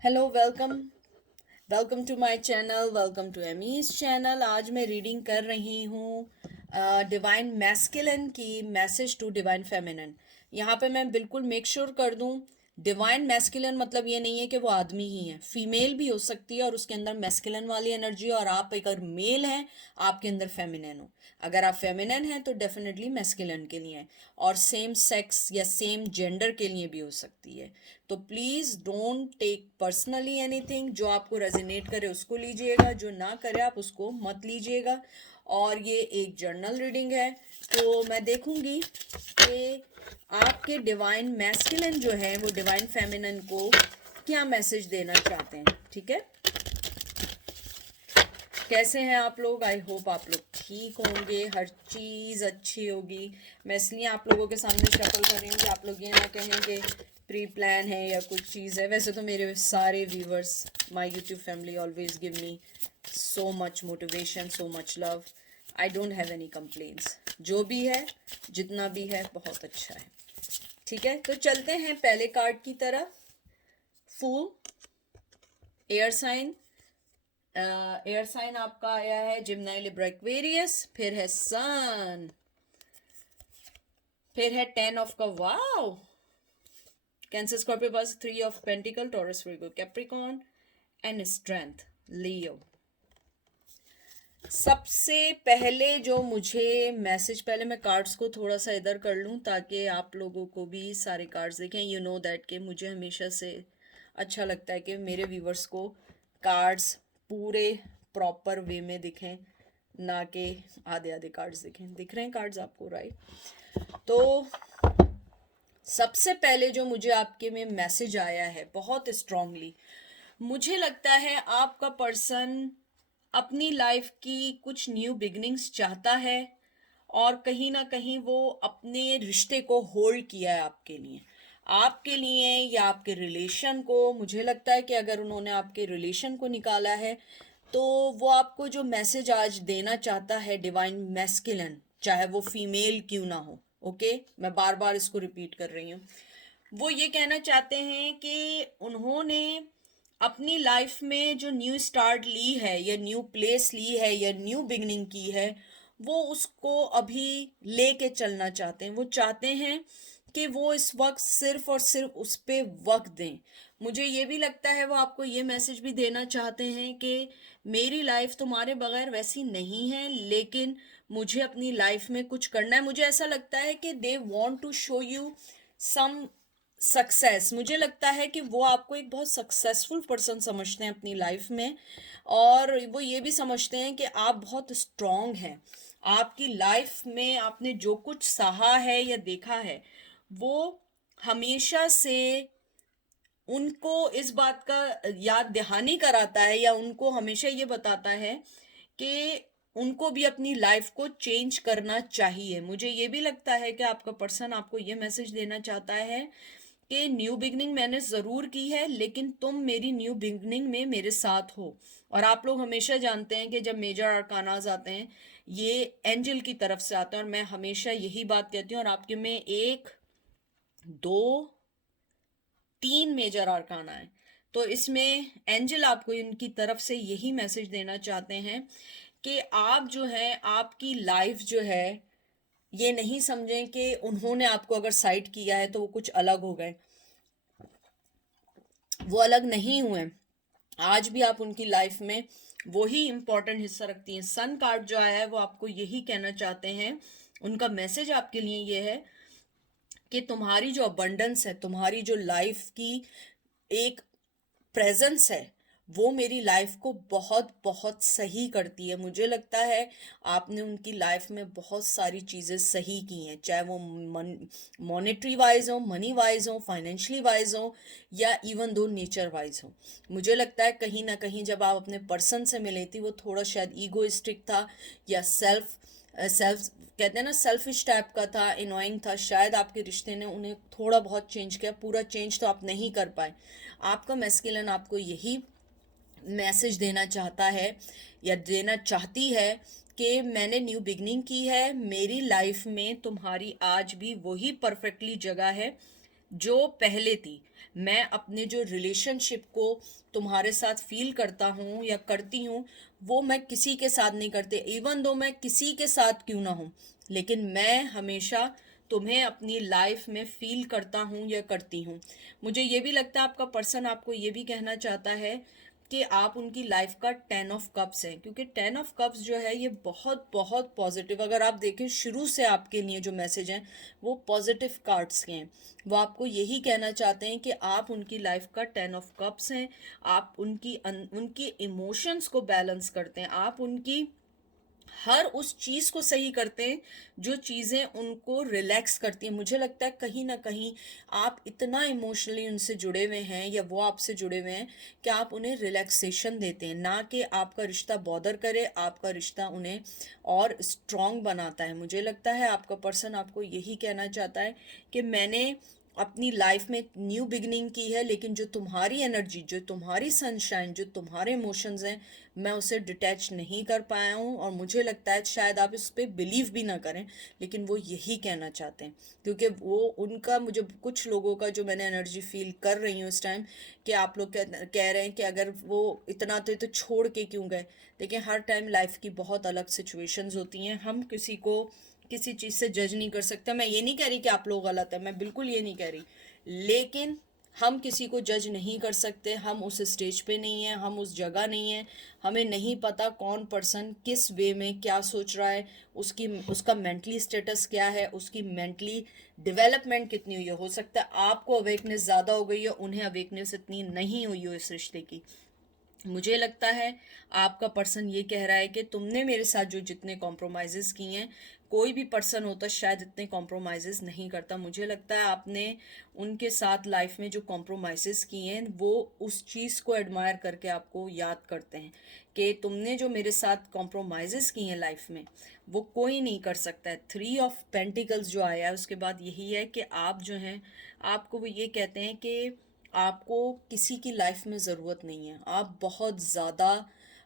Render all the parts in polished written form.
Hello welcome welcome to my channel, welcome to Amy's channel. आज मैं reading कर रही हूँ डिवाइन मैस्कुलिन की मैसेज टू डिवाइन फेमिनिन। यहाँ पे मैं बिल्कुल मेक श्योर कर दूँ, डिवाइन मैस्कुलिन मतलब ये नहीं है कि वो आदमी ही है, फीमेल भी हो सकती है और उसके अंदर मैस्कुलिन वाली एनर्जी, और आप अगर मेल हैं आपके अंदर फेमिनिन हो। अगर आप फेमिनिन हैं तो डेफिनेटली मैस्कुलिन के लिए है, और सेम सेक्स या सेम जेंडर के लिए भी हो सकती है। तो please don't take personally anything, जो आपको रेजोनेट करे उसको लीजिएगा, जो ना करे आप उसको मत लीजिएगा। और ये एक जर्नल रीडिंग है, तो मैं देखूंगी कि आपके डिवाइन मैस्कुलिन जो है वो डिवाइन फेमिनिन को क्या मैसेज देना चाहते हैं। ठीक है, कैसे हैं आप लोग? आई होप आप लोग ठीक होंगे, हर चीज़ अच्छी होगी। मैं इसलिए आप लोगों के सामने शफल कर रही हूँ कि आप लोग ये ना कहें कि प्री प्लान है या कुछ चीज़ है। वैसे तो मेरे सारे viewers, my YouTube family always give me so much motivation, so much love. I don't have any complaints. जो भी है, जितना भी है, बहुत अच्छा है। ठीक है, तो चलते हैं पहले कार्ड की तरफ। फूल, एयर साइन। एयर साइन आपका आया है जिम्नाई, लिब्रा, एक्वेरियस। फिर है सन, फिर है 10 ऑफ का वाव, कैंसर, स्कॉर्पियो, बस 3 of pentacle, Taurus, Virgo, Capricorn and strength, Leo. सबसे पहले जो मुझे मैसेज, पहले मैं कार्ड्स को थोड़ा सा इधर कर लूँ ताकि आप लोगों को भी सारे कार्ड्स देखें। यू नो दैट कि मुझे हमेशा से अच्छा लगता है कि मेरे व्यूवर्स को कार्ड्स पूरे प्रॉपर वे में दिखें, ना कि आधे आधे कार्ड्स दिखें। दिख रहे हैं कार्ड्स आपको, राइट? तो सबसे पहले जो मुझे आपके में मैसेज आया है बहुत स्ट्रांगली, मुझे लगता है आपका पर्सन अपनी लाइफ की कुछ न्यू बिगनिंग्स चाहता है, और कहीं ना कहीं वो अपने रिश्ते को होल्ड किया है आपके लिए या आपके रिलेशन को। मुझे लगता है कि अगर उन्होंने आपके रिलेशन को निकाला है तो वो आपको जो मैसेज आज देना चाहता है, डिवाइन मैस्कुलिन, चाहे वो फीमेल क्यों ना हो, ओके, मैं बार बार इसको रिपीट कर रही हूँ। वो ये कहना चाहते हैं कि उन्होंने अपनी लाइफ में जो न्यू स्टार्ट ली है या न्यू प्लेस ली है या न्यू बिगनिंग की है, वो उसको अभी लेके चलना चाहते हैं। वो चाहते हैं कि वो इस वक्त सिर्फ और सिर्फ उस पे वक्त दें। मुझे ये भी लगता है वो आपको ये मैसेज भी देना चाहते हैं कि मेरी लाइफ तुम्हारे बगैर वैसी नहीं है, लेकिन मुझे अपनी लाइफ में कुछ करना है। मुझे ऐसा लगता है कि they want to show you some success. मुझे लगता है कि वो आपको एक बहुत सक्सेसफुल पर्सन समझते हैं अपनी लाइफ में, और वो ये भी समझते हैं कि आप बहुत स्ट्रांग हैं। आपकी लाइफ में आपने जो कुछ सहा है या देखा है, वो हमेशा से उनको इस बात का याद दहानी कराता है, या उनको हमेशा ये बताता है कि उनको भी अपनी लाइफ को चेंज करना चाहिए। मुझे ये भी लगता है कि आपका पर्सन आपको ये मैसेज देना चाहता है कि न्यू बिगनिंग मैंने ज़रूर की है, लेकिन तुम मेरी न्यू बिगनिंग में मेरे साथ हो। और आप लोग हमेशा जानते हैं कि जब मेजर आर्कानाज आते हैं ये एंजल की तरफ से आते हैं, और मैं हमेशा यही बात कहती हूँ। और आपके में एक, दो, तीन मेजर आर्काना है, तो इसमें एंजल आपको इनकी तरफ से यही मैसेज देना चाहते हैं कि आप जो है, आपकी लाइफ जो है, ये नहीं समझें कि उन्होंने आपको अगर साइड किया है तो वो कुछ अलग हो गए। वो अलग नहीं हुए। आज भी आप उनकी लाइफ में वही इंपॉर्टेंट हिस्सा रखती हैं। सन कार्ड जो आया है वो आपको यही कहना चाहते हैं। उनका मैसेज आपके लिए ये है कि तुम्हारी जो अबंडेंस है, तुम्हारी जो लाइफ की एक प्रेजेंस है, वो मेरी लाइफ को बहुत बहुत सही करती है। मुझे लगता है आपने उनकी लाइफ में बहुत सारी चीज़ें सही की हैं, चाहे वो मॉनेटरी वाइज हो, मनी वाइज हो, फाइनेंशियली वाइज हो, या इवन दो नेचर वाइज हो। मुझे लगता है कहीं ना कहीं जब आप अपने पर्सन से मिले थी, वो थोड़ा शायद ईगोइस्टिक था, या सेल्फ कहते हैं ना, सेल्फिश टाइप का था, इनोइंग था। शायद आपके रिश्ते ने उन्हें थोड़ा बहुत चेंज किया, पूरा चेंज तो आप नहीं कर पाए। आपका मैस्कुलिन आपको यही मैसेज देना चाहता है या देना चाहती है कि मैंने न्यू बिगनिंग की है, मेरी लाइफ में तुम्हारी आज भी वही परफेक्टली जगह है जो पहले थी। मैं अपने जो रिलेशनशिप को तुम्हारे साथ फील करता हूँ या करती हूँ, वो मैं किसी के साथ नहीं करती, इवन दो मैं किसी के साथ क्यों ना हूँ, लेकिन मैं हमेशा तुम्हें अपनी लाइफ में फील करता हूँ या करती हूँ। मुझे ये भी लगता है आपका पर्सन आपको ये भी कहना चाहता है कि आप उनकी लाइफ का 10 ऑफ कप्स हैं, क्योंकि 10 ऑफ कप्स जो है ये बहुत बहुत पॉजिटिव, अगर आप देखें शुरू से आपके लिए जो मैसेज हैं वो पॉजिटिव कार्ड्स के हैं। वो आपको यही कहना चाहते हैं कि आप उनकी लाइफ का 10 ऑफ कप्स हैं। आप उनकी इमोशंस को बैलेंस करते हैं, आप उनकी हर उस चीज को सही करते हैं जो चीजें उनको रिलैक्स करती हैं। मुझे लगता है कहीं ना कहीं आप इतना इमोशनली उनसे जुड़े हुए हैं या वो आपसे जुड़े हुए हैं कि आप उन्हें रिलैक्सेशन देते हैं, ना कि आपका रिश्ता बॉदर करे, आपका रिश्ता उन्हें और स्ट्रांग बनाता है। मुझे लगता है आपका पर्सन आपको यही कहना चाहता है कि मैंने अपनी लाइफ में न्यू बिगनिंग की है, लेकिन जो तुम्हारी एनर्जी, जो तुम्हारी सनशाइन, जो तुम्हारे इमोशंस हैं, मैं उसे डिटैच नहीं कर पाया हूँ। और मुझे लगता है शायद आप इस पर बिलीव भी ना करें, लेकिन वो यही कहना चाहते हैं, क्योंकि वो उनका, मुझे कुछ लोगों का जो मैंने एनर्जी फील कर रही हूँ इस टाइम, कि आप लोग कह रहे हैं कि अगर वो इतना तो छोड़ के क्यों गए। देखिए, हर टाइम लाइफ की बहुत अलग सिचुएशंस होती हैं, हम किसी को किसी चीज़ से जज नहीं कर सकते। मैं ये नहीं कह रही कि आप लोग गलत है, मैं बिल्कुल ये नहीं कह रही, लेकिन हम किसी को जज नहीं कर सकते। हम उस स्टेज पे नहीं हैं, हम उस जगह नहीं हैं, हमें नहीं पता कौन पर्सन किस वे में क्या सोच रहा है, उसका मेंटली स्टेटस क्या है, उसकी मेंटली डेवलपमेंट कितनी हुई है। हो सकता है आपको अवेकनेस ज़्यादा हो गई है, उन्हें अवेकनेस इतनी नहीं हुई हो इस रिश्ते की। मुझे लगता है आपका पर्सन ये कह रहा है कि तुमने मेरे साथ जो जितने कॉम्प्रोमाइज़ेस किए हैं, कोई भी पर्सन होता शायद इतने कॉम्प्रोमाइज़ेस नहीं करता। मुझे लगता है आपने उनके साथ लाइफ में जो कॉम्प्रोमाइज़ेस किए हैं वो उस चीज़ को एडमायर करके आपको याद करते हैं कि तुमने जो मेरे साथ कॉम्प्रोमाइज़ेस किए हैं लाइफ में, वो कोई नहीं कर सकता है। 3 ऑफ पेंटिकल्स जो आया है उसके बाद यही है कि आप जो हैं, आपको वो ये कहते हैं कि आपको किसी की लाइफ में ज़रूरत नहीं है। आप बहुत ज़्यादा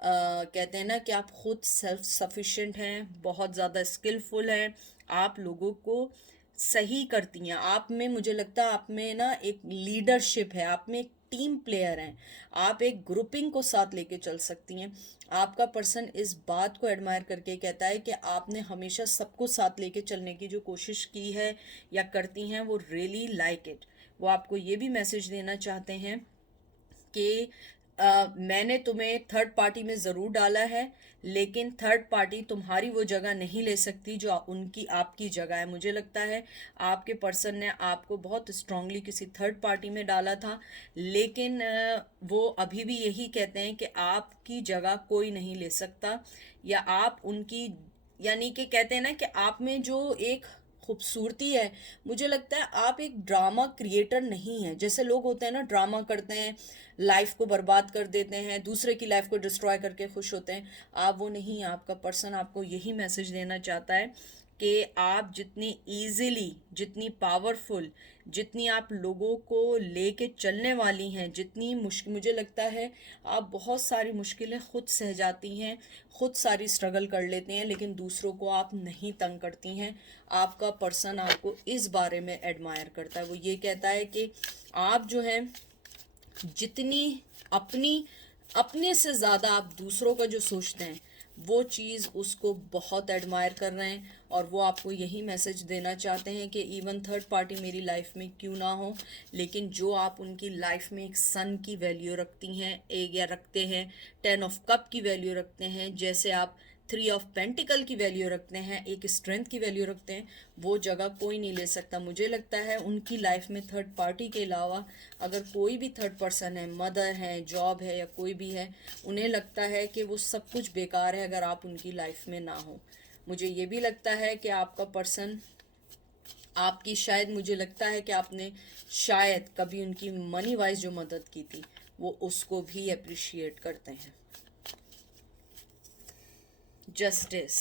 कहते हैं ना कि आप खुद सेल्फ सफिशिएंट हैं, बहुत ज़्यादा स्किलफुल हैं, आप लोगों को सही करती हैं। आप में, मुझे लगता है आप में ना एक लीडरशिप है, आप में एक टीम प्लेयर हैं, आप एक ग्रुपिंग को साथ लेके चल सकती हैं। आपका पर्सन इस बात को एडमायर करके कहता है कि आपने हमेशा सबको साथ लेके चलने की जो कोशिश की है या करती हैं, वो रियली लाइक इट। वो आपको ये भी मैसेज देना चाहते हैं कि मैंने तुम्हें थर्ड पार्टी में ज़रूर डाला है, लेकिन थर्ड पार्टी तुम्हारी वो जगह नहीं ले सकती जो उनकी आपकी जगह है। मुझे लगता है आपके पर्सन ने आपको बहुत स्ट्रांगली किसी थर्ड पार्टी में डाला था, लेकिन वो अभी भी यही कहते हैं कि आपकी जगह कोई नहीं ले सकता, या आप उनकी, यानी कि कहते हैं ना कि आप में जो एक खूबसूरती है, मुझे लगता है आप एक ड्रामा क्रिएटर नहीं है। जैसे लोग होते हैं ना, ड्रामा करते हैं, लाइफ को बर्बाद कर देते हैं, दूसरे की लाइफ को डिस्ट्रॉय करके खुश होते हैं, आप वो नहीं हैं। आपका पर्सन आपको यही मैसेज देना चाहता है कि आप जितनी इजीली, जितनी पावरफुल, जितनी आप लोगों को लेके चलने वाली हैं, जितनी मुश्किल, मुझे लगता है आप बहुत सारी मुश्किलें खुद सह जाती हैं, खुद सारी स्ट्रगल कर लेते हैं, लेकिन दूसरों को आप नहीं तंग करती हैं। आपका पर्सन आपको इस बारे में एडमायर करता है। वो ये कहता है कि आप जो हैं, जितनी अपनी अपने से ज़्यादा आप दूसरों का जो सोचते हैं, वो चीज़ उसको बहुत एडमायर कर रहे हैं। और वो आपको यही मैसेज देना चाहते हैं कि इवन थर्ड पार्टी मेरी लाइफ में क्यों ना हो, लेकिन जो आप उनकी लाइफ में एक सन की वैल्यू रखती हैं, एक या रखते हैं, 10 ऑफ कप की वैल्यू रखते हैं, जैसे आप 3 ऑफ पेंटिकल की वैल्यू रखते हैं, एक स्ट्रेंथ की वैल्यू रखते हैं, वो जगह कोई नहीं ले सकता। मुझे लगता है उनकी लाइफ में थर्ड पार्टी के अलावा अगर कोई भी थर्ड पर्सन है, मदर है, जॉब है, या कोई भी है, उन्हें लगता है कि वो सब कुछ बेकार है अगर आप उनकी लाइफ में ना हो। मुझे ये भी लगता है कि आपका पर्सन आपकी, शायद मुझे लगता है कि आपने शायद कभी उनकी मनी वाइज जो मदद की थी, वो उसको भी अप्रिशिएट करते हैं। Justice,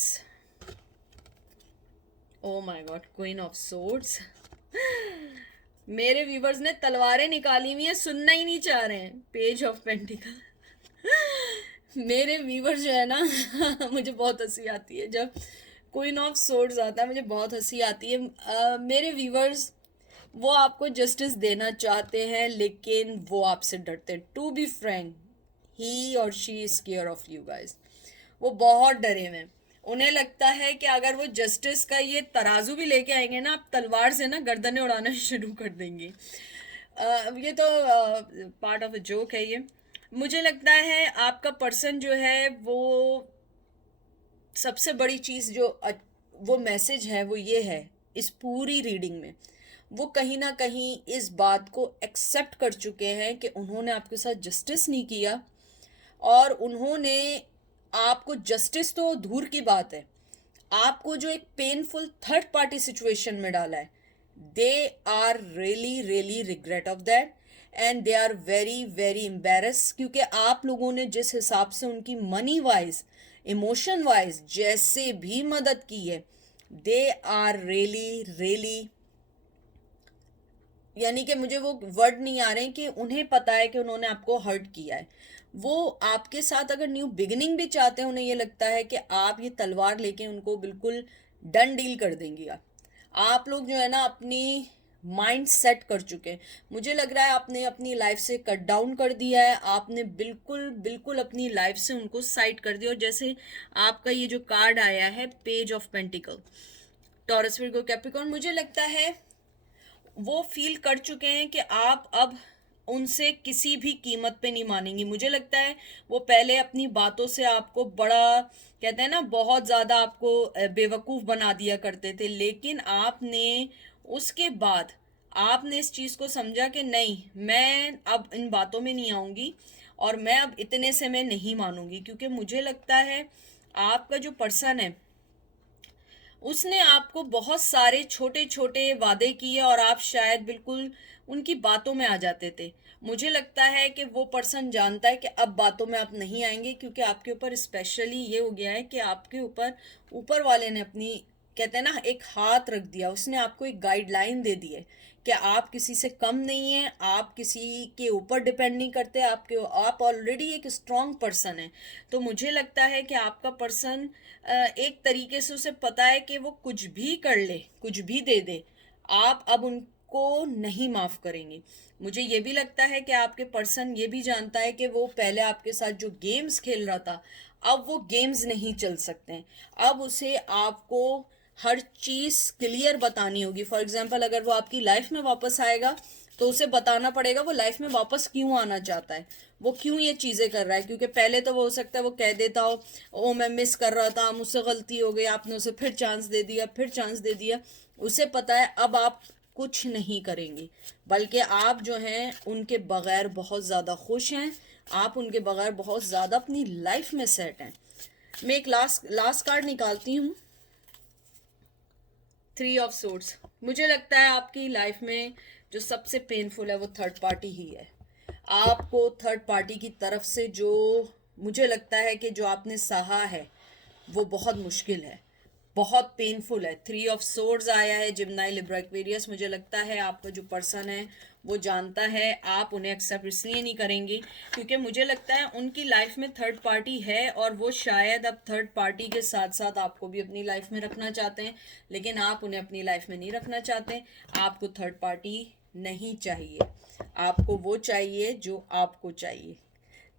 oh my God, queen of swords. मेरे व्यूवर्स ने तलवारें निकाली हुई हैं, सुनना ही नहीं चाह रहे हैं। Page of pentacle. मेरे व्यूवर्स जो है ना, मुझे बहुत हंसी आती है जब क्वीन ऑफ सोर्ड्स आता है, मुझे बहुत हंसी आती है। मेरे व्यूवर्स वो आपको जस्टिस देना चाहते हैं लेकिन वो आपसे डरते हैं। टू बी फ्रैंक, ही और she is care of you guys. वो बहुत डरे हुए हैं। उन्हें लगता है कि अगर वो जस्टिस का ये तराजू भी लेके आएंगे ना, आप तलवार से ना गर्दनें उड़ाना शुरू कर देंगे। ये तो पार्ट ऑफ अ जोक है ये। मुझे लगता है आपका पर्सन जो है वो सबसे बड़ी चीज़ जो वो मैसेज है वो ये है इस पूरी रीडिंग में, वो कहीं ना कहीं इस बात को एक्सेप्ट कर चुके हैं कि उन्होंने आपके साथ जस्टिस नहीं किया, और उन्होंने आपको जस्टिस तो दूर की बात है, आपको जो एक पेनफुल थर्ड पार्टी सिचुएशन में डाला है, they are really really regret of that and they are very very embarrass, क्योंकि आप लोगों ने जिस हिसाब से उनकी मनी वाइज इमोशन वाइज जैसे भी मदद की है, दे आर रियली रियली, यानी कि मुझे वो वर्ड नहीं आ रहे हैं कि उन्हें पता है कि उन्होंने आपको हर्ट किया है। वो आपके साथ अगर न्यू बिगिनिंग भी चाहते हैं, उन्हें ये लगता है कि आप ये तलवार लेके उनको बिल्कुल डन डील कर देंगी। आप लोग जो है ना अपनी माइंड सेट कर चुके हैं। मुझे लग रहा है आपने अपनी लाइफ से कट डाउन कर दिया है, आपने बिल्कुल बिल्कुल अपनी लाइफ से उनको साइड कर दिया। और जैसे आपका ये जो कार्ड आया है page of pentacle, taurus Virgo Capricorn, मुझे लगता है वो फील कर चुके हैं कि आप अब उनसे किसी भी कीमत पे नहीं मानेंगी। मुझे लगता है वो पहले अपनी बातों से आपको बड़ा, कहते हैं ना, बहुत ज़्यादा आपको बेवकूफ़ बना दिया करते थे, लेकिन आपने उसके बाद आपने इस चीज़ को समझा कि नहीं, मैं अब इन बातों में नहीं आऊँगी और मैं अब इतने से मैं नहीं मानूंगी। क्योंकि मुझे लगता है आपका जो पर्सन है उसने आपको बहुत सारे छोटे छोटे वादे किए और आप शायद बिल्कुल उनकी बातों में आ जाते थे। मुझे लगता है कि वो पर्सन जानता है कि अब बातों में आप नहीं आएंगे, क्योंकि आपके ऊपर स्पेशली ये हो गया है कि आपके ऊपर ऊपर वाले ने अपनी, कहते हैं ना, एक हाथ रख दिया, उसने आपको एक गाइडलाइन दे दी है कि आप किसी से कम नहीं हैं, आप किसी के ऊपर डिपेंड नहीं करते, आप ऑलरेडी एक स्ट्रांग पर्सन है। तो मुझे लगता है कि आपका पर्सन एक तरीके से उसे पता है कि वो कुछ भी कर ले, कुछ भी दे दे, आप अब उनको नहीं माफ़ करेंगे। मुझे ये भी लगता है कि आपके पर्सन ये भी जानता है कि वो पहले आपके साथ जो गेम्स खेल रहा था, अब वो गेम्स नहीं चल सकते हैं। अब उसे आपको हर चीज़ क्लियर बतानी होगी। फॉर एग्जाम्पल, अगर वो आपकी लाइफ में वापस आएगा तो उसे बताना पड़ेगा वो लाइफ में वापस क्यों आना चाहता है, वो क्यों ये चीज़ें कर रहा है। क्योंकि पहले तो वो हो सकता है वो कह देता हो, ओ मैं मिस कर रहा था, मुझसे गलती हो गई, आपने उसे फिर चांस दे दिया, फिर चांस दे दिया। उसे पता है अब आप कुछ नहीं करेंगी, बल्कि आप जो हैं उनके बगैर बहुत ज़्यादा खुश हैं, आप उनके बगैर बहुत ज़्यादा अपनी लाइफ में सेट हैं। मैं एक लास्ट लास्ट कार्ड निकालती हूँ, 3 ऑफ सोर्ड्स। मुझे लगता है आपकी लाइफ में जो सबसे पेनफुल है वो थर्ड पार्टी ही है। आपको थर्ड पार्टी की तरफ से जो, मुझे लगता है कि जो आपने सहा है वो बहुत मुश्किल है, बहुत पेनफुल है। 3 ऑफ सोर्ड्स आया है, जिम्नाई लिब्रा एक्वेरियस। मुझे लगता है आपका जो पर्सन है वो जानता है आप उन्हें एक्सेप्ट इसलिए नहीं करेंगे क्योंकि मुझे लगता है उनकी लाइफ में थर्ड पार्टी है, और वो शायद अब थर्ड पार्टी के साथ साथ आपको भी अपनी लाइफ में रखना चाहते हैं, लेकिन आप उन्हें अपनी लाइफ में नहीं रखना चाहते। आपको थर्ड पार्टी नहीं चाहिए, आपको वो चाहिए जो आपको चाहिए।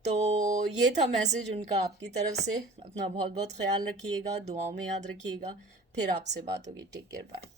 तो ये था मैसेज उनका आपकी तरफ से। अपना बहुत बहुत ख्याल रखिएगा, दुआओं में याद रखिएगा। फिर आपसे बात होगी। Take care, bye.